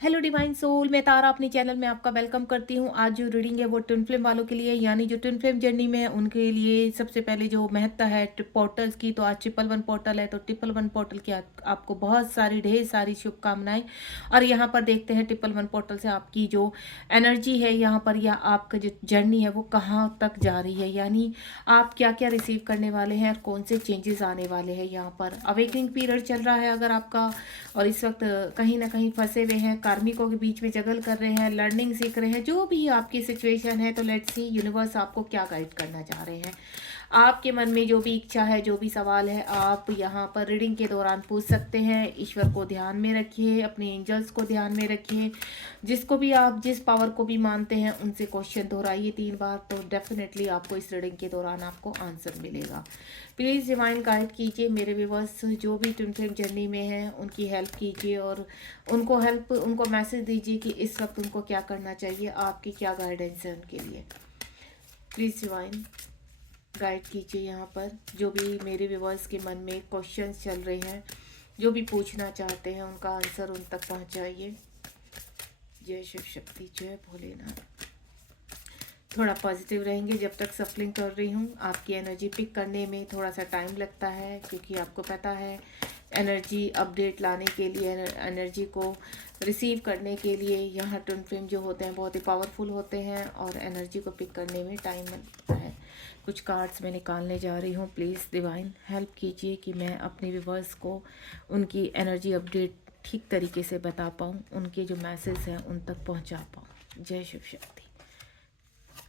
Hello divine soul, मैं तारा अपने channel में आपका वेलकम करती हूँ। आज जो रीडिंग है वो ट्विन फ्लेम वालों के लिए, यानी जो ट्विन फ्लेम जर्नी में है उनके लिए सबसे पहले जो महत्ता है पोर्टल्स की। तो आज 111 पोर्टल है, तो 111 पोर्टल की आपको बहुत सारी ढेर सारी शुभकामनाएं। और यहाँ पर देखते हैं 111 पोर्टल से आपकी जो एनर्जी है यहाँ पर, या आपका जो जर्नी है वो कहाँ तक जा रही है, यानी आप क्या क्या रिसीव करने वाले हैं और कौन से चेंजेस आने वाले हैं। यहाँ पर अवेकनिंग पीरियड चल रहा है अगर आपका, और इस वक्त कहीं ना कहीं फंसे हुए हैं, कार्मिकों के बीच में जगल कर रहे हैं, लर्निंग सीख रहे हैं, जो भी आपकी सिचुएशन है। तो लेट्स सी यूनिवर्स आपको क्या गाइड करना चाह रहे हैं। आपके मन में जो भी इच्छा है, जो भी सवाल है, आप यहाँ पर रीडिंग के दौरान पूछ सकते हैं। ईश्वर को ध्यान में रखिए, अपने एंजल्स को ध्यान में रखिए, जिसको भी आप जिस पावर को भी मानते हैं उनसे क्वेश्चन दोहराइए 3 बार, तो डेफिनेटली आपको इस रीडिंग के दौरान आपको आंसर मिलेगा। प्लीज़ डिवाइन गाइड कीजिए मेरे व्यूवर्स जो भी ट्विन फ्लेम जर्नी में हैं, उनकी हेल्प कीजिए और उनको मैसेज दीजिए कि इस वक्त उनको क्या करना चाहिए, आपकी क्या गाइडेंस है उनके लिए। प्लीज़ डिवाइन गाइड कीजिए यहाँ पर जो भी मेरे व्यूवर्स के मन में क्वेश्चंस चल रहे हैं, जो भी पूछना चाहते हैं, उनका आंसर उन तक पहुँचाइए। जय शिव शक्ति, जय भोलेनाथ। थोड़ा पॉजिटिव रहेंगे जब तक सफलिंग कर रही हूँ। आपकी एनर्जी पिक करने में थोड़ा सा टाइम लगता है, क्योंकि आपको पता है एनर्जी अपडेट लाने के लिए, एनर्जी को रिसीव करने के लिए यहाँ ट्विन फ्लेम जो होते हैं बहुत ही पावरफुल होते हैं, और एनर्जी को पिक करने में टाइम लगता है। कुछ कार्ड्स मैं निकालने जा रही हूँ। प्लीज़ डिवाइन हेल्प कीजिए कि मैं अपने व्यूवर्स को उनकी एनर्जी अपडेट ठीक तरीके से बता पाऊँ, उनके जो मैसेज हैं उन तक पहुँचा पाऊँ। जय शिव शक्ति,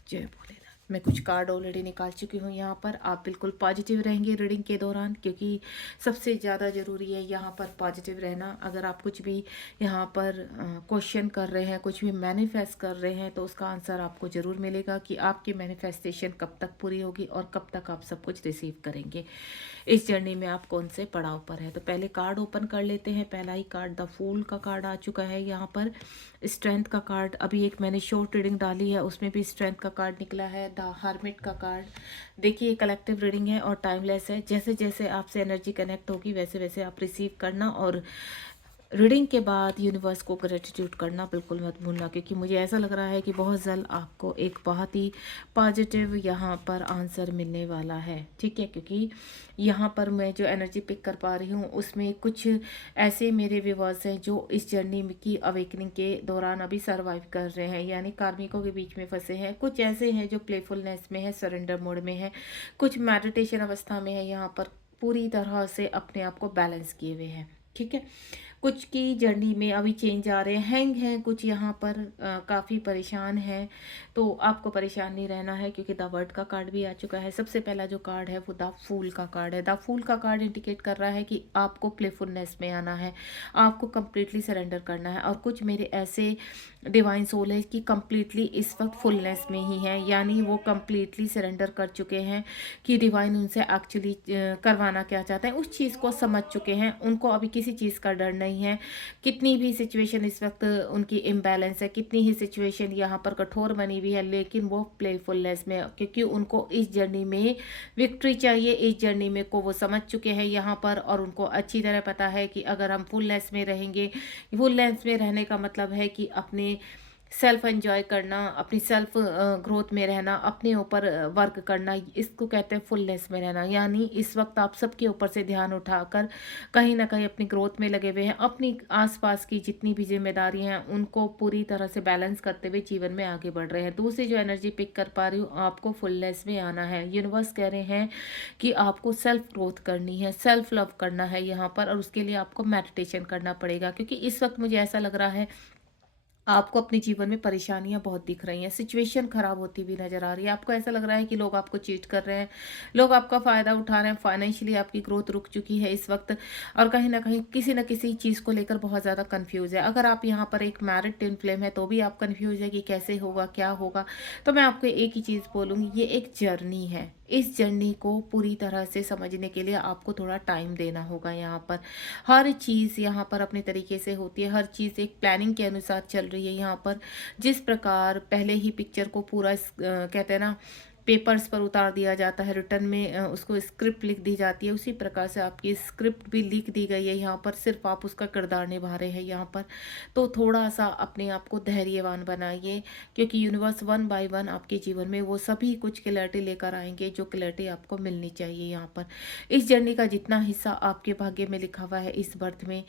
जय भोलेनाथ। मैं कुछ कार्ड ऑलरेडी निकाल चुकी हूँ। यहाँ पर आप बिल्कुल पॉजिटिव रहेंगे रीडिंग के दौरान, क्योंकि सबसे ज़्यादा ज़रूरी है यहाँ पर पॉजिटिव रहना। अगर आप कुछ भी यहाँ पर क्वेश्चन कर रहे हैं, कुछ भी मैनिफेस्ट कर रहे हैं, तो उसका आंसर आपको ज़रूर मिलेगा कि आपकी मैनिफेस्टेशन कब तक पूरी होगी और कब तक आप सब कुछ रिसीव करेंगे। इस जर्नी में आप कौन से पड़ाव पर है, तो पहले कार्ड ओपन कर लेते हैं। पहला ही कार्ड द फूल का कार्ड आ चुका है। यहाँ पर स्ट्रेंथ का कार्ड, अभी एक मैंने शॉर्ट रीडिंग डाली है उसमें भी स्ट्रेंथ का कार्ड निकला है। द हर्मिट का कार्ड, देखिए कलेक्टिव रीडिंग है और टाइमलेस है। जैसे जैसे आपसे एनर्जी कनेक्ट होगी वैसे वैसे आप रिसीव करना, और रीडिंग के बाद यूनिवर्स को ग्रेटिट्यूड करना बिल्कुल मत भूलना, क्योंकि मुझे ऐसा लग रहा है कि बहुत जल्द आपको एक बहुत ही पॉजिटिव यहाँ पर आंसर मिलने वाला है। ठीक है, क्योंकि यहाँ पर मैं जो एनर्जी पिक कर पा रही हूँ उसमें कुछ ऐसे मेरे व्यूवर्स हैं जो इस जर्नी की अवेकनिंग के दौरान अभी सर्वाइव कर रहे हैं, यानी कार्मिकों के बीच में फंसे हैं। कुछ ऐसे हैं जो प्लेफुलनेस में है, सरेंडर मोड में है, कुछ मेडिटेशन अवस्था में है, यहाँ पर पूरी तरह से अपने आप को बैलेंस किए हुए हैं। ठीक है, कुछ की जर्नी में अभी चेंज आ रहे हैं, हैंग हैं कुछ यहाँ पर, काफ़ी परेशान हैं। तो आपको परेशान नहीं रहना है, क्योंकि द वर्ड का कार्ड भी आ चुका है। सबसे पहला जो कार्ड है वो द फूल का कार्ड है। द फूल का कार्ड इंडिकेट कर रहा है कि आपको प्लेफुलनेस में आना है, आपको कंप्लीटली सरेंडर करना है। और कुछ मेरे ऐसे डिवाइन सोल है कि कंप्लीटली इस वक्त फुलनेस में ही है, यानी वो कंप्लीटली सरेंडर कर चुके हैं कि डिवाइन उनसे एक्चुअली करवाना क्या चाहते हैं, उस चीज़ को समझ चुके हैं। उनको अभी किसी चीज़ का डर नहीं है। कितनी भी सिचुएशन इस वक्त उनकी इम्बैलेंस है, कितनी ही सिचुएशन यहाँ पर कठोर बनी हुई है, लेकिन वो प्लेफुलनेस में, क्योंकि उनको इस जर्नी में विक्ट्री चाहिए। इस जर्नी में को वो समझ चुके हैं यहाँ पर, और उनको अच्छी तरह पता है कि अगर हम फुलनेस में रहेंगे, फुलनेस में रहने का मतलब है कि अपने सेल्फ एंजॉय करना, अपनी सेल्फ ग्रोथ में रहना, अपने ऊपर वर्क करना, इसको कहते हैं फुलनेस में रहना। यानी इस वक्त आप सबके ऊपर से ध्यान उठाकर कहीं ना कहीं अपनी ग्रोथ में लगे हुए हैं, अपनी आसपास की जितनी भी जिम्मेदारी हैं उनको पूरी तरह से बैलेंस करते हुए जीवन में आगे बढ़ रहे हैं। दूसरी जो एनर्जी पिक कर पा रही हूँ, आपको फुलनेस में आना है। यूनिवर्स कह रहे हैं कि आपको सेल्फ ग्रोथ करनी है, सेल्फ लव करना है यहाँ पर, और उसके लिए आपको मेडिटेशन करना पड़ेगा, क्योंकि इस वक्त मुझे ऐसा लग रहा है आपको अपने जीवन में परेशानियां बहुत दिख रही हैं, सिचुएशन खराब होती हुई नजर आ रही है। आपको ऐसा लग रहा है कि लोग आपको चीट कर रहे हैं, लोग आपका फ़ायदा उठा रहे हैं, फाइनेंशियली आपकी ग्रोथ रुक चुकी है इस वक्त, और कहीं ना कहीं किसी न किसी चीज़ को लेकर बहुत ज़्यादा कंफ्यूज है। अगर आप यहाँ पर एक मैरिड ट्विन फ्लेम है तो भी आप कंफ्यूज है कि कैसे होगा, क्या होगा। तो मैं आपको एक ही चीज़ बोलूँगी, ये एक जर्नी है। इस जर्नी को पूरी तरह से समझने के लिए आपको थोड़ा टाइम देना होगा। यहाँ पर हर चीज़ यहाँ पर अपने तरीके से होती है, हर चीज़ एक प्लानिंग के अनुसार चल रही है। यहाँ पर जिस प्रकार पहले ही पिक्चर को पूरा कहते हैं ना, पेपर्स पर उतार दिया जाता है, रिटर्न में उसको स्क्रिप्ट लिख दी जाती है, उसी प्रकार से आपकी स्क्रिप्ट भी लिख दी गई है यहाँ पर, सिर्फ आप उसका किरदार निभा रहे हैं यहाँ पर। तो थोड़ा सा अपने आप को धैर्यवान बनाइए, क्योंकि यूनिवर्स वन बाय वन आपके जीवन में वो सभी कुछ क्लैरिटी लेकर आएंगे जो क्लैरिटी आपको मिलनी चाहिए यहाँ पर। इस जर्नी का जितना हिस्सा आपके भाग्य में लिखा हुआ है इस बर्थ में,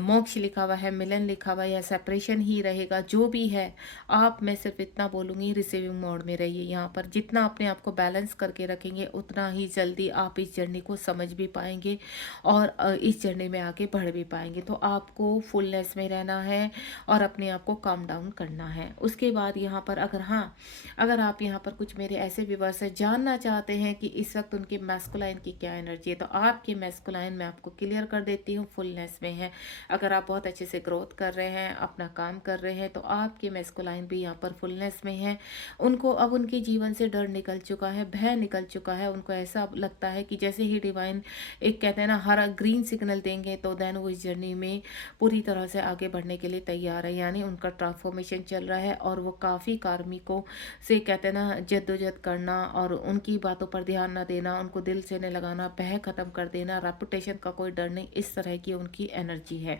मोक्ष लिखा हुआ है, मिलन लिखा हुआ है या सेपरेशन ही रहेगा, जो भी है, आप, मैं सिर्फ इतना बोलूँगी, रिसीविंग मोड में रहिए यहाँ पर। जितना अपने आप को बैलेंस करके रखेंगे उतना ही जल्दी आप इस जर्नी को समझ भी पाएंगे और इस जर्नी में आगे बढ़ भी पाएंगे। तो आपको फुलनेस में रहना है और अपने आप को काम डाउन करना है। उसके बाद यहाँ पर अगर आप यहाँ पर कुछ मेरे ऐसे व्यूअर्स से जानना चाहते हैं कि इस वक्त उनके मैस्कुलाइन की क्या एनर्जी है, तो आपके मैस्कुलाइन मैं आपको क्लियर कर देती हूँ, फुलनेस में है। अगर आप बहुत अच्छे से ग्रोथ कर रहे हैं, अपना काम कर रहे हैं, तो आपके मैस्कुलाइन भी यहाँ पर फुलनेस में है। उनको अब उनके जीवन से डर निकल चुका है, भय निकल चुका है। उनको ऐसा लगता है कि जैसे ही डिवाइन एक कहते हैं ना हरा ग्रीन सिग्नल देंगे तो देन वो इस जर्नी में पूरी तरह से आगे बढ़ने के लिए तैयार है। यानी उनका ट्रांसफॉर्मेशन चल रहा है और वो काफ़ी कार्मिकों से कहते हैं ना जद्दोजहद करना और उनकी बातों पर ध्यान ना देना, उनको दिल से न लगाना, भय खत्म कर देना, रेपुटेशन का कोई डर नहीं, इस तरह की उनकी एनर्जी है।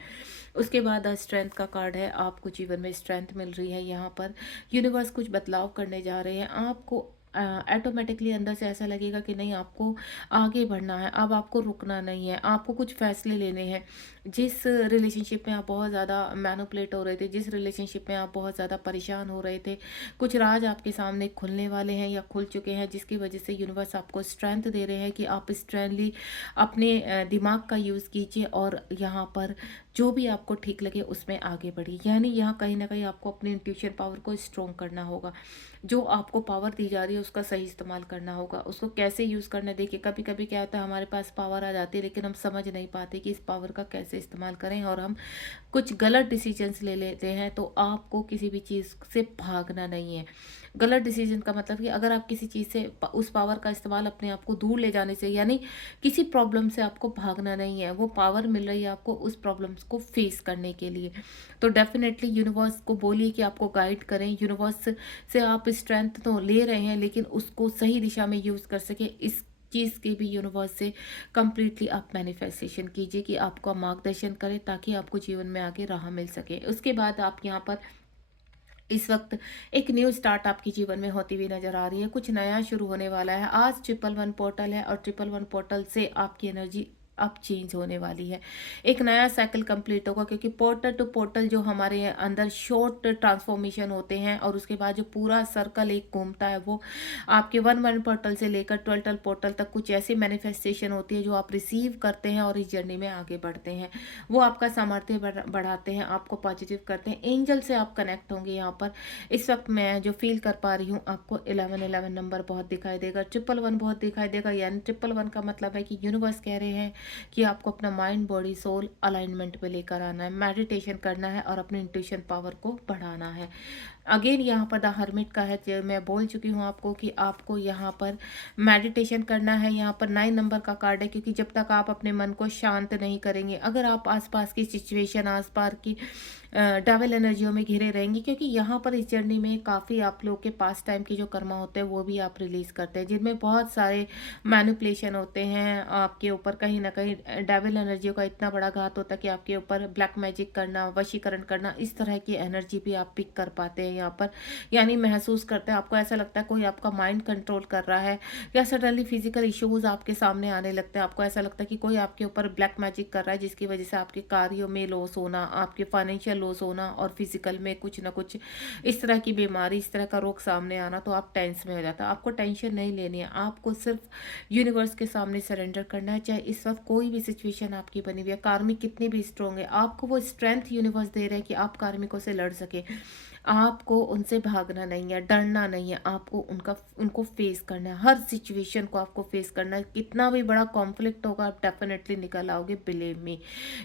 उसके बाद स्ट्रेंथ का कार्ड है, आपको जीवन में स्ट्रेंथ मिल रही है। यहाँ पर यूनिवर्स कुछ बदलाव करने जा रहे हैं। आपको ऑटोमेटिकली अंदर से ऐसा लगेगा कि नहीं, आपको आगे बढ़ना है, अब आपको रुकना नहीं है, आपको कुछ फैसले लेने हैं। जिस रिलेशनशिप में आप बहुत ज़्यादा मैनिपुलेट हो रहे थे, जिस रिलेशनशिप में आप बहुत ज़्यादा परेशान हो रहे थे, कुछ राज आपके सामने खुलने वाले हैं या खुल चुके हैं, जिसकी वजह से यूनिवर्स आपको स्ट्रेंथ दे रहे हैं कि आप स्ट्रेंथली अपने दिमाग का यूज़ कीजिए और यहाँ पर जो भी आपको ठीक लगे उसमें आगे बढ़िए। यानी यहाँ कहीं ना कहीं आपको अपनी इंट्यूशन पावर को स्ट्रॉन्ग करना होगा। जो आपको पावर दी जा रही है उसका सही इस्तेमाल करना होगा। उसको कैसे यूज़ करना है, देखिए कभी कभी क्या होता है, हमारे पास पावर आ जाती है लेकिन हम समझ नहीं पाते कि इस पावर का कैसे इस्तेमाल करें और हम कुछ गलत डिसीजंस ले लेते हैं। तो आपको किसी भी चीज़ से भागना नहीं है। गलत डिसीजन का मतलब कि अगर आप किसी चीज़ से उस पावर का इस्तेमाल अपने आप को दूर ले जाने से, यानी किसी प्रॉब्लम से आपको भागना नहीं है, वो पावर मिल रही है आपको उस प्रॉब्लम्स को फेस करने के लिए। तो डेफिनेटली यूनिवर्स को बोलिए कि आपको गाइड करें। यूनिवर्स से आप स्ट्रेंथ तो ले रहे हैं लेकिन उसको सही दिशा में यूज़ कर सके, इस चीज़ की भी यूनिवर्स से कंप्लीटली आप मैनिफेस्टेशन कीजिए कि आपका मार्गदर्शन करें ताकि आपको जीवन में आगे राह मिल सके। उसके बाद आप यहाँ पर इस वक्त एक न्यू स्टार्ट आपके जीवन में होती हुई नजर आ रही है, कुछ नया शुरू होने वाला है। आज 111 पोर्टल है और 111 पोर्टल से आपकी एनर्जी अब चेंज होने वाली है। एक नया साइकिल कंप्लीट होगा, क्योंकि पोर्टल टू पोर्टल जो हमारे अंदर शॉर्ट ट्रांसफॉर्मेशन होते हैं और उसके बाद जो पूरा सर्कल एक घूमता है वो आपके 1 पोर्टल से लेकर 12 पोर्टल तक कुछ ऐसी मैनिफेस्टेशन होती है जो आप रिसीव करते हैं और इस जर्नी में आगे बढ़ते हैं। वो आपका सामर्थ्य बढ़ाते हैं, आपको पॉजिटिव करते हैं। एंजल से आप कनेक्ट होंगे। यहाँ पर इस वक्त मैं जो फील कर पा रही हूँ, आपको 1111 नंबर बहुत दिखाई देगा, 111 बहुत दिखाई देगा। यानी 111 का मतलब है कि यूनिवर्स कह रहे हैं कि आपको अपना माइंड बॉडी सोल अलाइनमेंट पे लेकर आना है, मेडिटेशन करना है और अपनी इंट्यूशन पावर को बढ़ाना है। अगेन यहाँ पर द हर्मिट का है, जो मैं बोल चुकी हूँ आपको कि आपको यहाँ पर मेडिटेशन करना है। यहाँ पर 9 नंबर का कार्ड है, क्योंकि जब तक आप अपने मन को शांत नहीं करेंगे, अगर आप आसपास की सिचुएशन, आसपास की डेविल एनर्जियों में घिरे रहेंगे, क्योंकि यहाँ पर इस जर्नी में काफ़ी आप लोग के पास टाइम के जो कर्मा होते हैं वो भी आप रिलीज़ करते हैं, जिनमें बहुत सारे मैनिपुलेशन होते हैं आपके ऊपर। कहीं ना कहीं डेविल एनर्जियों का इतना बड़ा घात होता है कि आपके ऊपर ब्लैक मैजिक करना, वशीकरण करना, इस तरह की एनर्जी भी आप पिक कर पाते हैं यहाँ पर। यानी महसूस करते हैं, आपको ऐसा लगता है कोई आपका माइंड कंट्रोल कर रहा है, या सडनली फिजिकल इश्यूज आपके सामने आने लगते हैं। आपको ऐसा लगता है कि कोई आपके ऊपर ब्लैक मैजिक कर रहा है, जिसकी वजह से आपके कार्यों में लॉस होना, आपके फाइनेंशियल लॉस होना और फिजिकल में कुछ ना कुछ इस तरह की बीमारी, इस तरह का रोग सामने आना। तो आप टेंस में हो जाता है। आपको टेंशन नहीं लेनी है, आपको सिर्फ यूनिवर्स के सामने सरेंडर करना है। चाहे इस वक्त कोई भी सिचुएशन आपकी बनी हुई है, कार्मिक कितने भी स्ट्रॉन्ग है, आपको वो स्ट्रेंथ यूनिवर्स दे रहे हैं कि आप कार्मिकों से लड़ सके। आपको उनसे भागना नहीं है, डरना नहीं है, आपको उनको फेस करना है। हर सिचुएशन को आपको फेस करना है। कितना भी बड़ा कॉन्फ्लिक्ट होगा आप डेफिनेटली निकल आओगे, बिलीव मी।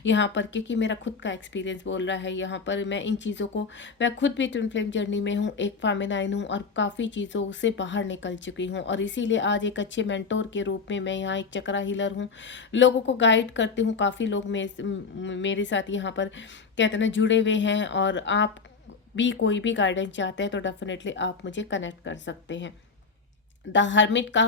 यहाँ पर क्योंकि मेरा खुद का एक्सपीरियंस बोल रहा है, यहाँ पर मैं इन चीज़ों को, मैं खुद भी ट्विन फ्लेम जर्नी में हूँ, एक फेमिनाइन हूँ और काफ़ी चीज़ों से बाहर निकल चुकी हूँ। और इसीलिए आज एक अच्छे मेंटोर के रूप में मैं यहाँ एक चक्रा हीलर हूँ, लोगों को गाइड करती हूँ। काफ़ी लोग मेरे साथ यहाँ पर कहते हैं ना जुड़े हुए हैं, और आप भी कोई भी गाइडेंस चाहते हैं तो डेफिनेटली आप मुझे कनेक्ट कर सकते हैं। द हर्मिट का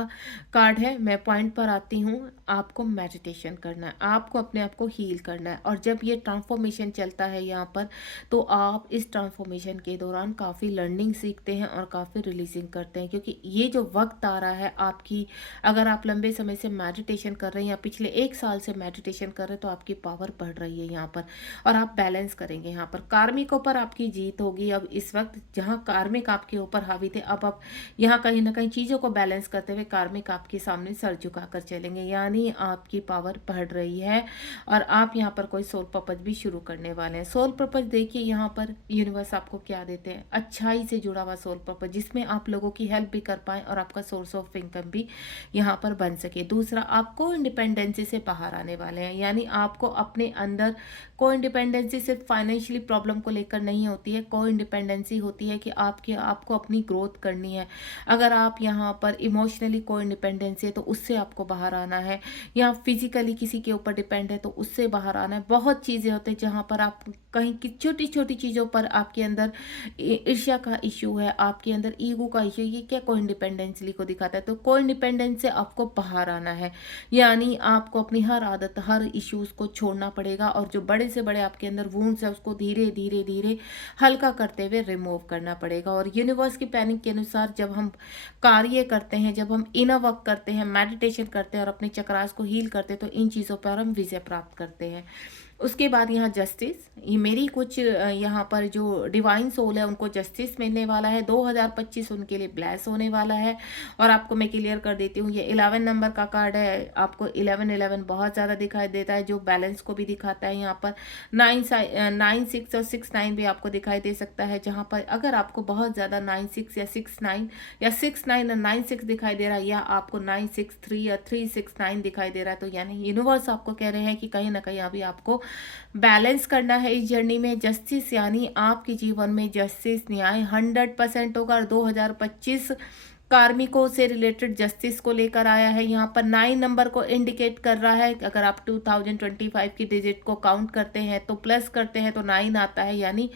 कार्ड है। मैं पॉइंट पर आती हूँ। आपको मेडिटेशन करना है, आपको अपने आप को हील करना है, और जब ये ट्रांसफॉर्मेशन चलता है यहाँ पर, तो आप इस ट्रांसफॉर्मेशन के दौरान काफ़ी लर्निंग सीखते हैं और काफ़ी रिलीजिंग करते हैं, क्योंकि ये जो वक्त आ रहा है आपकी, अगर आप लंबे समय से मेडिटेशन कर रहे हैं या पिछले 1 साल से मेडिटेशन कर रहे हैं, तो आपकी पावर बढ़ रही है यहाँ पर, और आप बैलेंस करेंगे। यहाँ पर कार्मिक पर आपकी जीत होगी। अब इस वक्त जहाँ कार्मिक आपके ऊपर हावी थे, अब आप यहाँ कहीं ना कहीं चीज़ों को बैलेंस करते हुए कार्मिक आपके सामने सर झुकाकर चलेंगे, यानी आपकी पावर बढ़ रही है, और आप यहाँ पर कोई सोल पर्पज भी शुरू करने वाले हैं। सोल पर्पज देखिए यहाँ पर यूनिवर्स आपको क्या देते हैं, अच्छाई से जुड़ा हुआ सोल पर्पज, जिसमें आप लोगों की हेल्प भी कर पाए और आपका सोर्स ऑफ इनकम भी यहाँ पर बन सके। दूसरा, आपको इंडिपेंडेंसी से बाहर आने वाले हैं, यानी आपको अपने अंदर को इंडिपेंडेंसी सिर्फ फाइनेंशियली प्रॉब्लम को लेकर नहीं होती है। को इंडिपेंडेंसी होती है कि आपको अपनी ग्रोथ करनी है। अगर आप यहाँ पर इमोशनली को इंडिपेंडेंसी है, तो उससे आपको बाहर आना है, या फिजिकली किसी के ऊपर डिपेंड है, तो उससे बाहर आना है। बहुत चीज़ें होती हैं जहाँ पर आप कहीं की छोटी छोटी चीज़ों पर आपके अंदर ईर्ष्या का इशू है, आपके अंदर ईगो का इशू है, ये क्या को इंडिपेंडेंसली को दिखाता है। तो को इंडिपेंडेंस से आपको बाहर आना है, यानी आपको अपनी हर आदत, हर इश्यूज को छोड़ना पड़ेगा, और जो बड़े से बड़े आपके अंदर वुंड्स है उसको धीरे धीरे धीरे हल्का करते हुए रिमूव करना पड़ेगा। और यूनिवर्स की प्लानिंग के अनुसार जब हम कार्य करते हैं, जब हम इनर वर्क करते हैं, मेडिटेशन करते हैं और अपने चक्रास को हील करते हैं, तो इन चीज़ों पर हम विजय प्राप्त करते हैं। उसके बाद यहाँ जस्टिस, ये मेरी कुछ यहाँ पर जो डिवाइन सोल है उनको जस्टिस मिलने वाला है। 2025 उनके लिए ब्लेस होने वाला है। और आपको मैं क्लियर कर देती हूँ, ये 11 नंबर का कार्ड है। आपको 11 बहुत ज़्यादा दिखाई देता है, जो बैलेंस को भी दिखाता है। यहाँ पर 9 6 और 6 9 भी आपको दिखाई दे सकता है, जहाँ पर अगर आपको बहुत ज़्यादा 9 6 या 6 9 या 6 9 और 9 6 दिखाई दे रहा है, या आपको 9 6 3 या 3 6 9 दिखाई दे रहा है, तो यानी यूनिवर्स आपको कह रहे हैं कि कहीं ना कहीं अभी आपको बैलेंस करना है इस जर्नी में। जस्टिस, यानी आपके जीवन में जस्टिस, न्याय 100% होगा। और 2025 कार्मिकों से रिलेटेड जस्टिस को लेकर आया है। यहाँ पर 9 नंबर को इंडिकेट कर रहा है। अगर आप 2025 की डिजिट को काउंट करते हैं, तो प्लस करते हैं, तो 9 आता है, यानी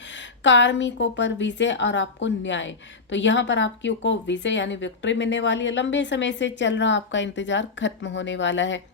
कार्मिकों पर विजय और आपको न्याय। तो यहाँ पर आपकी को विजय यानी विक्ट्री मिलने वाली है। लंबे समय से चल रहा आपका इंतजार खत्म होने वाला है।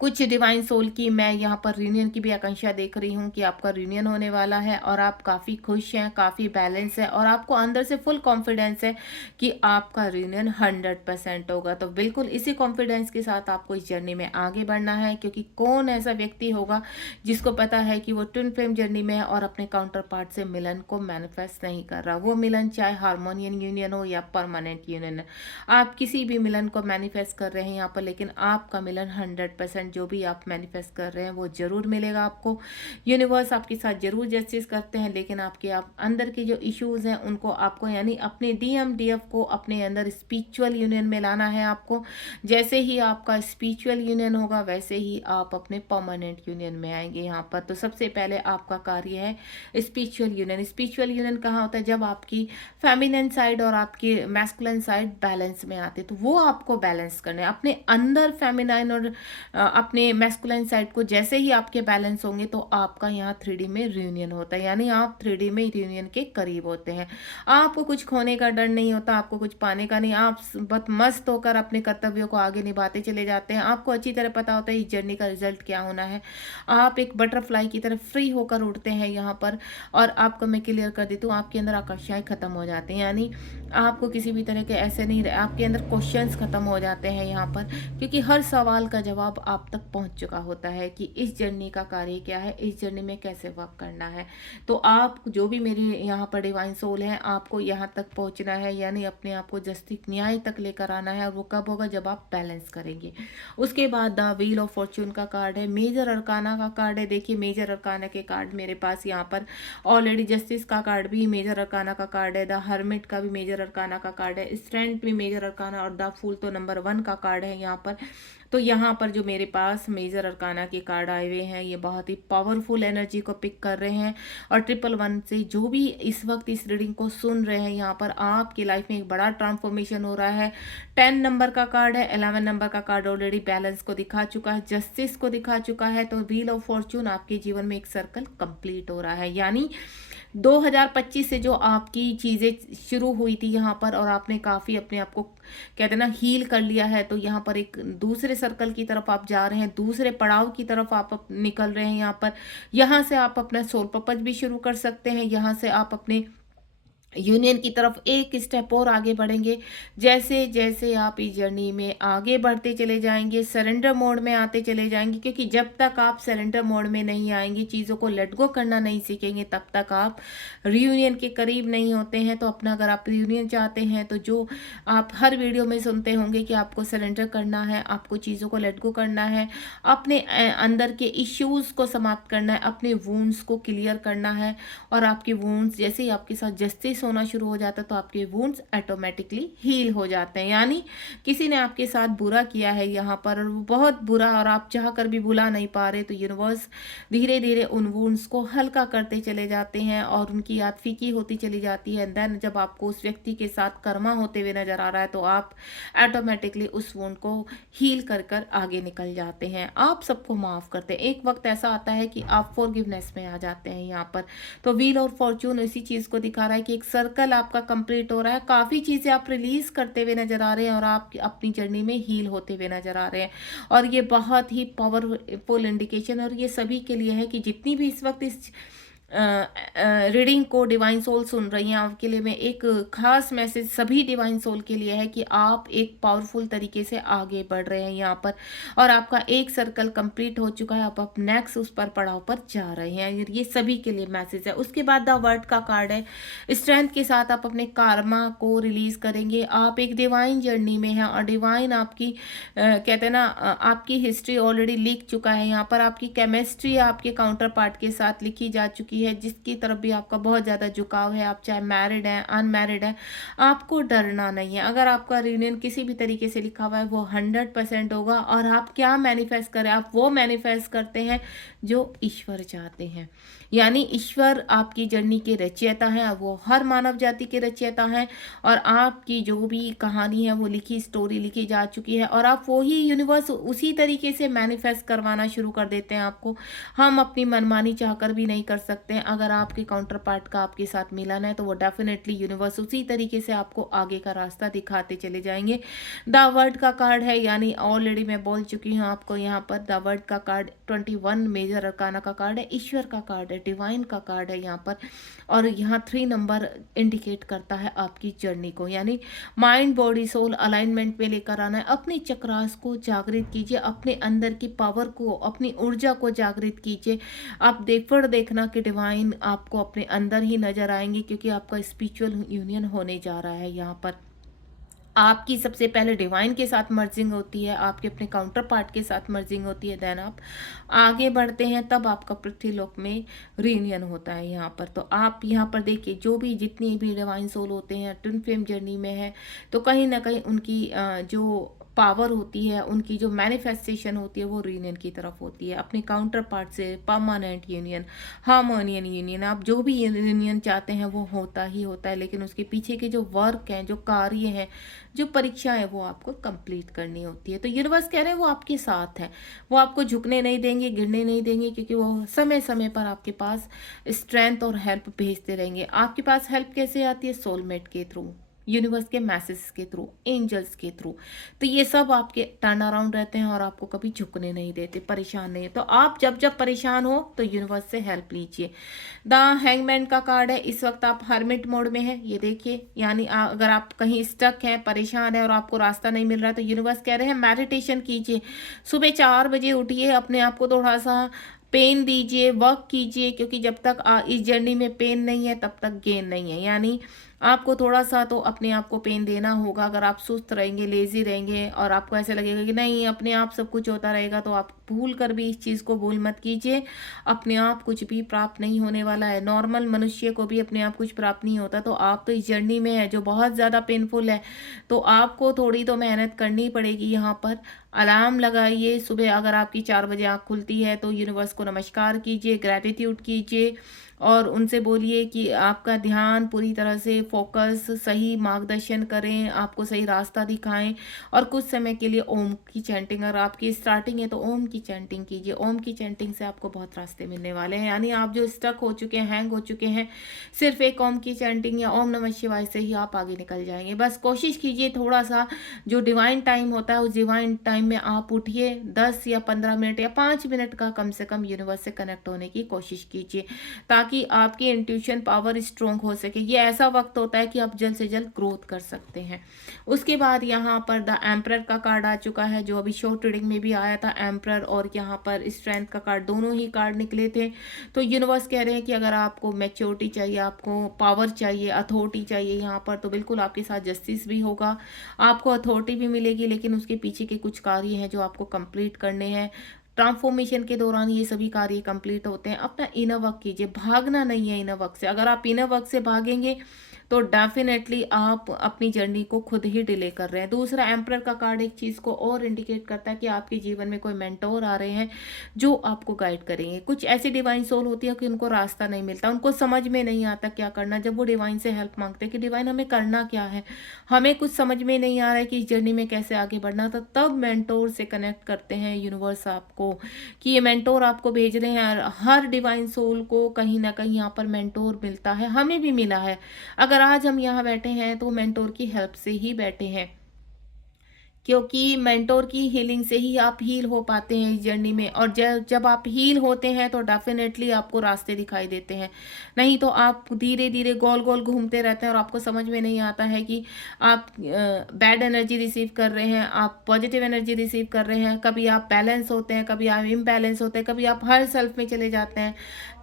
कुछ डिवाइन सोल की मैं यहाँ पर रीयूनियन की भी आकांक्षा देख रही हूँ कि आपका रीयूनियन होने वाला है, और आप काफ़ी खुश हैं, काफ़ी बैलेंस है, और आपको अंदर से फुल कॉन्फिडेंस है कि आपका रीयूनियन 100% होगा। तो बिल्कुल इसी कॉन्फिडेंस के साथ आपको इस जर्नी में आगे बढ़ना है, क्योंकि कौन ऐसा व्यक्ति होगा जिसको पता है कि वो ट्विन फ्लेम जर्नी में है और अपने काउंटर पार्ट से मिलन को मैनिफेस्ट नहीं कर रहा। वो मिलन चाहे हार्मोनियन यूनियन हो या परमानेंट यूनियन है, आप किसी भी मिलन को मैनिफेस्ट कर रहे हैं यहाँ पर, लेकिन आपका मिलन 100% जो भी आप मैनिफेस्ट कर रहे हैं वो जरूर मिलेगा आपको। यूनिवर्स आपके साथ जरूर जस्टिस करते हैं, लेकिन आपके आप अंदर के जो इश्यूज हैं उनको आपको, यानी अपने DMDF को अपने अंदर स्पिरिचुअल यूनियन में लाना है आपको। जैसे ही आपका स्पिरिचुअल यूनियन होगा, वैसे ही आप अपने परमानेंट यूनियन में आएंगे यहाँ पर। तो सबसे पहले आपका कार्य है स्पिरिचुअल यूनियन। स्पिरिचुअल यूनियन कहाँ होता है? जब आपकी फेमिनिन साइड और आपकी मैस्कुलिन साइड बैलेंस में आते, तो वो आपको बैलेंस करना है। अपने अंदर फेमिनाइन और अपने मैस्कुलाइन साइड को जैसे ही आपके बैलेंस होंगे, तो आपका यहाँ 3D में रियूनियन होता है, यानी आप 3D में रियूनियन के करीब होते हैं। आपको कुछ खोने का डर नहीं होता, आपको कुछ पाने का नहीं। आप बस मस्त होकर अपने कर्तव्यों को आगे निभाते चले जाते हैं। आपको अच्छी तरह पता होता है इस जर्नी का रिजल्ट क्या होना है। आप एक बटरफ्लाई की तरह फ्री होकर उड़ते हैं यहाँ पर। और आपको मैं क्लियर कर देती हूँ, आपके अंदर आकर्षाएं खत्म हो जाती हैं, यानी आपको किसी भी तरह के ऐसे नहीं रहे, आपके अंदर क्वेश्चंस खत्म हो जाते हैं यहाँ पर, क्योंकि हर सवाल का जवाब आप तक पहुँच चुका होता है कि इस जर्नी का कार्य क्या है, इस जर्नी में कैसे वर्क करना है। तो आप जो भी मेरी यहाँ पर डिवाइन सोल है, आपको यहाँ तक पहुँचना है, यानी अपने आप को जस्टिस न्याय तक लेकर आना है। और वो कब होगा? जब आप बैलेंस करेंगे। उसके बाद द व्हील ऑफ फॉर्च्यून का कार्ड है, मेजर अरकाना का कार्ड है। देखिए मेजर अरकाना के कार्ड मेरे पास यहाँ पर ऑलरेडी, जस्टिस का कार्ड भी मेजर अरकाना का कार्ड है, द हर्मिट का भी मेजर अरकाना का कार्ड है, स्ट्रेंथ भी मेजर अरकाना, और द फूल तो नंबर 1 का कार्ड है यहाँ पर। तो यहाँ पर जो मेरे पास मेजर अरकाना के कार्ड आए हुए हैं, ये बहुत ही पावरफुल एनर्जी को पिक कर रहे हैं। और 111 से जो भी इस वक्त इस रीडिंग को सुन रहे हैं, यहाँ पर आपकी लाइफ में एक बड़ा ट्रांसफॉर्मेशन हो रहा है। 10 नंबर का कार्ड है, 11 नंबर का कार्ड ऑलरेडी बैलेंस को दिखा चुका है, जस्टिस को दिखा चुका है। तो व्हील ऑफ फॉर्च्यून आपके जीवन में एक सर्कल कंप्लीट हो रहा है, यानी 2025 से जो आपकी चीज़ें शुरू हुई थी यहाँ पर और आपने काफ़ी अपने आप को कहते हैं ना हील कर लिया है, तो यहाँ पर एक दूसरे सर्कल की तरफ आप जा रहे हैं, दूसरे पड़ाव की तरफ आप निकल रहे हैं यहाँ पर। यहाँ से आप अपना सोल पर्पस भी शुरू कर सकते हैं, यहाँ से आप अपने यूनियन की तरफ एक स्टेप और आगे बढ़ेंगे। जैसे जैसे आप इस जर्नी में आगे बढ़ते चले जाएंगे, सरेंडर मोड में आते चले जाएंगे, क्योंकि जब तक आप सरेंडर मोड में नहीं आएंगे, चीज़ों को लेट गो करना नहीं सीखेंगे, तब तक आप रियूनियन के करीब नहीं होते हैं। तो अपना अगर आप रियूनियन चाहते हैं तो जो आप हर वीडियो में सुनते होंगे कि आपको सरेंडर करना है, आपको चीज़ों को लेट गो करना है, अपने अंदर के इश्यूज़ को समाप्त करना है, अपने वूंड्स को क्लियर करना है। और आपके वूंड्स जैसे ही आपके साथ जस्टिस होना शुरू हो जाता है तो आपके वुंड्स ऑटोमेटिकली हील हो जाते हैं। यानी किसी ने आपके साथ बुरा किया है यहाँ पर और वो बहुत बुरा, और आप चाह कर भी भुला नहीं पा रहे, तो यूनिवर्स धीरे धीरे उन वुंड्स को हल्का करते चले जाते हैं और उनकी याद फीकी होती चली जाती है। देन जब आपको उस व्यक्ति के साथ कर्मा होते हुए नजर आ रहा है तो आप ऑटोमेटिकली उस वुंड को हील कर कर आगे निकल जाते हैं, आप सबको माफ करते हैं। एक वक्त ऐसा आता है कि आप फॉरगिवनेस में आ जाते हैं यहाँ पर। तो व्हील और फॉर्चून इसी चीज को दिखा रहा है कि एक सर्कल आपका कंप्लीट हो रहा है, काफी चीजें आप रिलीज करते हुए नजर आ रहे हैं और आप अपनी जर्नी में हील होते हुए नजर आ रहे हैं। और ये बहुत ही पावरफुल इंडिकेशन और ये सभी के लिए है कि जितनी भी इस वक्त इस रीडिंग को डिवाइन सोल सुन रही हैं, आपके लिए मैं एक खास मैसेज सभी डिवाइन सोल के लिए है कि आप एक पावरफुल तरीके से आगे बढ़ रहे हैं यहाँ पर, और आपका एक सर्कल कंप्लीट हो चुका है, आप नेक्स्ट उस पर पड़ाव पर जा रहे हैं। ये सभी के लिए मैसेज है। उसके बाद द वर्ड का कार्ड है, स्ट्रेंथ के साथ आप अपने कार्मा को रिलीज करेंगे। आप एक डिवाइन जर्नी में हैं और डिवाइन आपकी कहते हैं ना आपकी हिस्ट्री ऑलरेडी लिख चुका है। यहाँ पर आपकी केमिस्ट्री आपके काउंटर पार्ट के साथ लिखी जा चुकी है, जिसकी तरफ भी आपका बहुत ज़्यादा झुकाव है। आप चाहे मैरिड हैं अनमैरिड हैं, आपको डरना नहीं है। अगर आपका रियूनियन किसी भी तरीके से लिखा हुआ है वो 100% होगा। और आप क्या मैनिफेस्ट करें, आप वो मैनिफेस्ट करते हैं जो ईश्वर चाहते हैं। यानी ईश्वर आपकी जर्नी के रचयिता हैं, वो हर मानव जाति के रचयिता हैं और आपकी जो भी कहानी है वो लिखी स्टोरी लिखी जा चुकी है और आप वही यूनिवर्स उसी तरीके से मैनिफेस्ट करवाना शुरू कर देते हैं आपको। हम अपनी मनमानी चाहकर भी नहीं कर सकते हैं। अगर आपके काउंटर पार्ट का आपके साथ मिलन है तो वो डेफिनेटली यूनिवर्स उसी तरीके से आपको आगे का रास्ता दिखाते चले जाएंगे। द वर्ड का कार्ड है, यानी ऑलरेडी मैं बोल चुकी हूँ आपको यहाँ पर द वर्ड का कार्ड 21 मेजर अरकाना का कार्ड है, ईश्वर का कार्ड है, डिवाइन का कार्ड है यहाँ पर। और यहाँ 3 नंबर इंडिकेट करता है आपकी जर्नी को, यानी माइंड बॉडी सोल अलाइनमेंट में लेकर आना है। अपने चक्रास को जागृत कीजिए, अपने अंदर की पावर को, अपनी ऊर्जा को जागृत कीजिए। आप देखना कि डिवाइन आपको अपने अंदर ही नजर आएंगे, क्योंकि आपका स्पिरिचुअल यूनियन होने जा रहा है। यहाँ पर आपकी सबसे पहले डिवाइन के साथ मर्जिंग होती है, आपके अपने काउंटर पार्ट के साथ मर्जिंग होती है, देन आप आगे बढ़ते हैं, तब आपका पृथ्वीलोक में रीयूनियन होता है यहाँ पर। तो आप यहाँ पर देखिए जो भी जितनी भी डिवाइन सोल होते हैं ट्विन फ्लेम जर्नी में है, तो कहीं ना कहीं उनकी जो पावर होती है, उनकी जो मैनिफेस्टेशन होती है वो रीयूनियन की तरफ होती है, अपने काउंटर पार्ट से परमानेंट यूनियन, हार्मोनियन यूनियन। आप जो भी यूनियन चाहते हैं वो होता ही होता है, लेकिन उसके पीछे के जो वर्क हैं, जो कार्य हैं, जो परीक्षा है वो आपको कंप्लीट करनी होती है। तो यूनिवर्स कह रहे हैं वो आपके साथ है, वो आपको झुकने नहीं देंगे, गिरने नहीं देंगे, क्योंकि वो समय समय पर आपके पास स्ट्रेंथ और हेल्प भेजते रहेंगे। आपके पास हेल्प कैसे आती है? सोलमेट के थ्रू, यूनिवर्स के मैसेज के थ्रू, एंजल्स के थ्रू। तो ये सब आपके टर्न अराउंड रहते हैं और आपको कभी झुकने नहीं देते, परेशान नहीं है। तो आप जब जब परेशान हो तो यूनिवर्स से हेल्प लीजिए। द हैंगमैन का कार्ड है, इस वक्त आप हर्मिट मोड में है, ये देखिए। यानी अगर आप कहीं स्टक हैं, परेशान है और आपको रास्ता नहीं मिल रहा है, तो यूनिवर्स कह रहे हैं मेडिटेशन कीजिए, सुबह 4 बजे उठिए, अपने आप को थोड़ा सा पेन दीजिए, वर्क कीजिए, क्योंकि जब तक इस जर्नी में पेन नहीं है तब तक गेन नहीं है। यानी आपको थोड़ा सा तो अपने आप को पेन देना होगा। अगर आप सुस्त रहेंगे, लेजी रहेंगे और आपको ऐसे लगेगा कि नहीं अपने आप सब कुछ होता रहेगा, तो आप भूल कर भी इस चीज़ को भूल मत कीजिए। अपने आप कुछ भी प्राप्त नहीं होने वाला है, नॉर्मल मनुष्य को भी अपने आप कुछ प्राप्त नहीं होता। तो आप तो इस जर्नी में है जो बहुत ज़्यादा पेनफुल है, तो आपको थोड़ी तो मेहनत करनी पड़ेगी। यहाँ पर अलार्म लगाइए सुबह, अगर आपकी 4 बजे आँख खुलती है तो यूनिवर्स को नमस्कार कीजिए, ग्रैटिट्यूड कीजिए और उनसे बोलिए कि आपका ध्यान पूरी तरह से फोकस, सही मार्गदर्शन करें, आपको सही रास्ता दिखाएँ और कुछ समय के लिए ओम की चैंटिंग, अगर आपकी स्टार्टिंग है तो ओम की चैंटिंग कीजिए। ओम की चैंटिंग से आपको बहुत रास्ते मिलने वाले हैं, यानी आप जो स्टक हो चुके हैं, हैंग हो चुके हैं, सिर्फ़ एक ओम की चैंटिंग या ओम नमः शिवाय से ही आप आगे निकल जाएँगे। बस कोशिश कीजिए थोड़ा-सा जो डिवाइन टाइम होता है उस डिवाइन टाइम में आप उठिए, 10 या 15 मिनट या 5 मिनट का कम से कम यूनिवर्स से कनेक्ट होने की कोशिश कीजिए, ताकि आपकी इंट्यूशन पावर स्ट्रॉन्ग हो सके। ये ऐसा वक्त होता है कि आप जल्द से जल्द ग्रोथ कर सकते हैं। उसके बाद यहाँ पर द एम्परर का कार्ड आ चुका है, जो अभी शॉर्ट रीडिंग में भी आया था। एम्परर और यहाँ पर स्ट्रेंथ का कार्ड, दोनों ही कार्ड निकले थे। तो यूनिवर्स कह रहे हैं कि अगर आपको मैच्योरिटी चाहिए, आपको पावर चाहिए, अथॉरिटी चाहिए यहाँ पर, तो बिल्कुल आपके साथ जस्टिस भी होगा, आपको अथॉरिटी भी मिलेगी, लेकिन उसके पीछे के कुछ कार्य हैं जो आपको कंप्लीट करने हैं। ट्रांसफॉर्मेशन के दौरान ये सभी कार्य कंप्लीट होते हैं। अपना इनर वर्क कीजिए, भागना नहीं है इनर वर्क से। अगर आप इनर वर्क से भागेंगे तो डेफिनेटली आप अपनी जर्नी को खुद ही डिले कर रहे हैं। दूसरा, एम्परर का कार्ड एक चीज़ को और इंडिकेट करता है कि आपके जीवन में कोई मेंटोर आ रहे हैं जो आपको गाइड करेंगे। कुछ ऐसी डिवाइन सोल होती है कि उनको रास्ता नहीं मिलता, उनको समझ में नहीं आता क्या करना। जब वो डिवाइन से हेल्प मांगते हैं कि डिवाइन हमें करना क्या है, हमें कुछ समझ में नहीं आ रहा है कि इस जर्नी में कैसे आगे बढ़ना, तो तब मेंटोर से कनेक्ट करते हैं यूनिवर्स आपको, कि ये मेंटोर आपको भेज रहे हैं। और हर डिवाइन सोल को कहीं ना कहीं यहाँ पर मेंटोर मिलता है, हमें भी मिला है। अगर आज हम यहाँ बैठे हैं तो मेंटोर की हेल्प से ही बैठे हैं, क्योंकि मेंटोर की हीलिंग से ही आप हील हो पाते हैं इस जर्नी में। और जब जब आप हील होते हैं तो डेफिनेटली आपको रास्ते दिखाई देते हैं। नहीं तो आप धीरे धीरे गोल गोल घूमते रहते हैं और आपको समझ में नहीं आता है कि आप बैड एनर्जी रिसीव कर रहे हैं, आप पॉजिटिव एनर्जी रिसीव कर रहे हैं। कभी आप बैलेंस होते हैं, कभी आप इम्बैलेंस होते हैं, कभी आप हर सेल्फ में चले जाते हैं।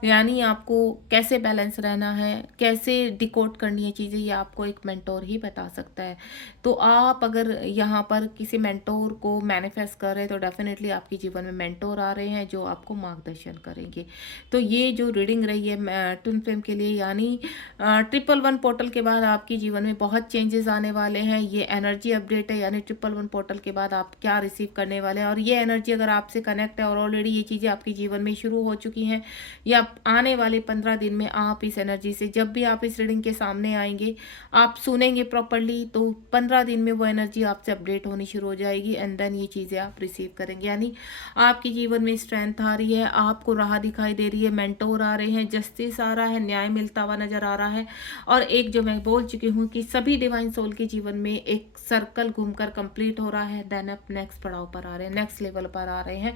यानी आपको कैसे बैलेंस रहना है, कैसे डिकोड करनी है चीज़ें, ये आपको एक मेंटोर ही बता सकता है। तो आप अगर यहाँ पर किसी मेंटोर को मैनिफेस्ट कर रहे हैं तो डेफिनेटली आपके जीवन में मेंटोर आ रहे हैं जो आपको मार्गदर्शन करेंगे। तो ये जो रीडिंग रही है ट्विन फ्लेम के लिए, यानी 111 पोर्टल के बाद आपके जीवन में बहुत चेंजेस आने वाले हैं। ये एनर्जी अपडेट है, यानी 111 पोर्टल के बाद आप क्या रिसीव करने वाले हैं। और ये एनर्जी अगर आपसे कनेक्ट है और ऑलरेडी ये चीज़ें आपके जीवन में शुरू हो चुकी हैं, या आने वाले 15 दिन में आप इस एनर्जी से, जब भी आप इस रीडिंग के सामने आएंगे, आप सुनेंगे प्रॉपरली, तो 15 दिन में वो एनर्जी आपसे अपडेट होनी शुरू हो जाएगी एंड देन ये चीज़ें आप रिसीव करेंगे। यानी आपके जीवन में स्ट्रेंथ आ रही है, आपको राह दिखाई दे रही है, मेंटोर आ रहे हैं, जस्टिस आ रहा है, न्याय मिलता हुआ नजर आ रहा है। और एक जो मैं बोल चुकी हूँ कि सभी डिवाइन सोल के जीवन में एक सर्कल घूमकर कंप्लीट हो रहा है, देन आप नेक्स्ट पड़ाव पर आ रहे हैं, नेक्स्ट लेवल पर आ रहे हैं।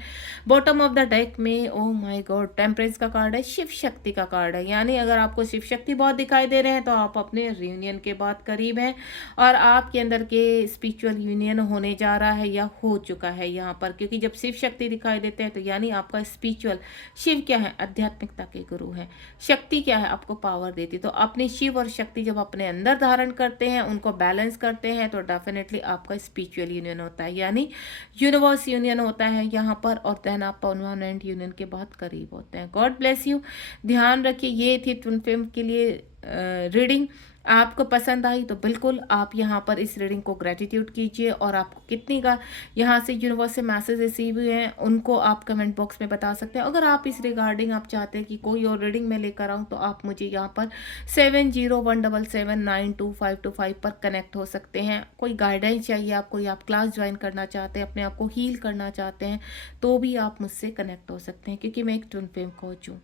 बॉटम ऑफ द डेक में ओ माय गॉड टेम्परेंस का कार्ड है, शिव शक्ति का कार्ड है। यानी अगर आपको शिव शक्ति बहुत दिखाई दे रहे हैं तो आप अपने रियूनियन के बाद करीब हैं और आपके अंदर के स्पिरिचुअल यूनियन होने जा रहा है या हो चुका है यहाँ पर। क्योंकि जब शिव शक्ति दिखाई देते हैं तो यानी आपका स्पिरिचुअल, शिव क्या है, आध्यात्मिकता के गुरु हैं। शक्ति क्या है, आपको पावर देती। तो अपनी शिव और शक्ति जब अपने अंदर धारण करते हैं, उनको बैलेंस करते हैं, तो डेफिनेटली आपका स्पिरिचुअल यूनियन होता है, यानी यूनिवर्स यूनियन होता है यहाँ पर। और देन आप परमानेंट यूनियन के बहुत करीब होते हैं। God bless you. ध्यान रखिए, ये थी ट्विन फ्लेम के लिए रीडिंग। आपको पसंद आई तो बिल्कुल आप यहाँ पर इस रीडिंग को ग्रेटिट्यूड कीजिए, और आपको कितनी का यहाँ से यूनिवर्स से मैसेज रिसीव हुए हैं उनको आप कमेंट बॉक्स में बता सकते हैं। अगर आप इस रिगार्डिंग आप चाहते हैं कि कोई और रीडिंग में लेकर आऊँ तो आप मुझे यहाँ पर 7017792525 पर कनेक्ट हो सकते हैं। कोई गाइडेंस चाहिए आपको, या आप क्लास ज्वाइन करना चाहते हैं, अपने आप को हील करना चाहते हैं, तो भी आप मुझसे कनेक्ट हो सकते हैं, क्योंकि मैं एक ट्विन फ्लेम कोच हूँ।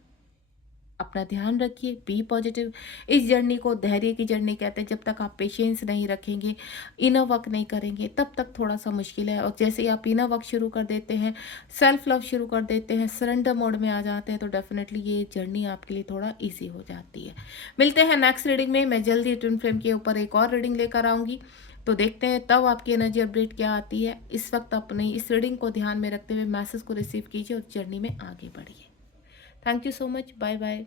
अपना ध्यान रखिए, बी पॉजिटिव। इस जर्नी को धैर्य की जर्नी कहते हैं। जब तक आप पेशेंस नहीं रखेंगे, इनर वर्क नहीं करेंगे, तब तक थोड़ा सा मुश्किल है। और जैसे ही आप इनर वर्क शुरू कर देते हैं, सेल्फ लव शुरू कर देते हैं, सरेंडर मोड में आ जाते हैं, तो डेफिनेटली ये जर्नी आपके लिए थोड़ा ईजी हो जाती है। मिलते हैं नेक्स्ट रीडिंग में। मैं जल्दी ट्विन फ्लेम के ऊपर एक और रीडिंग लेकर आऊँगी, तो देखते हैं तब आपकी एनर्जी अपडेट क्या आती है। इस वक्त अपनी इस रीडिंग को ध्यान में रखते हुए मैसेज को रिसीव कीजिए और जर्नी में आगे बढ़िए। Thank you so much. Bye bye.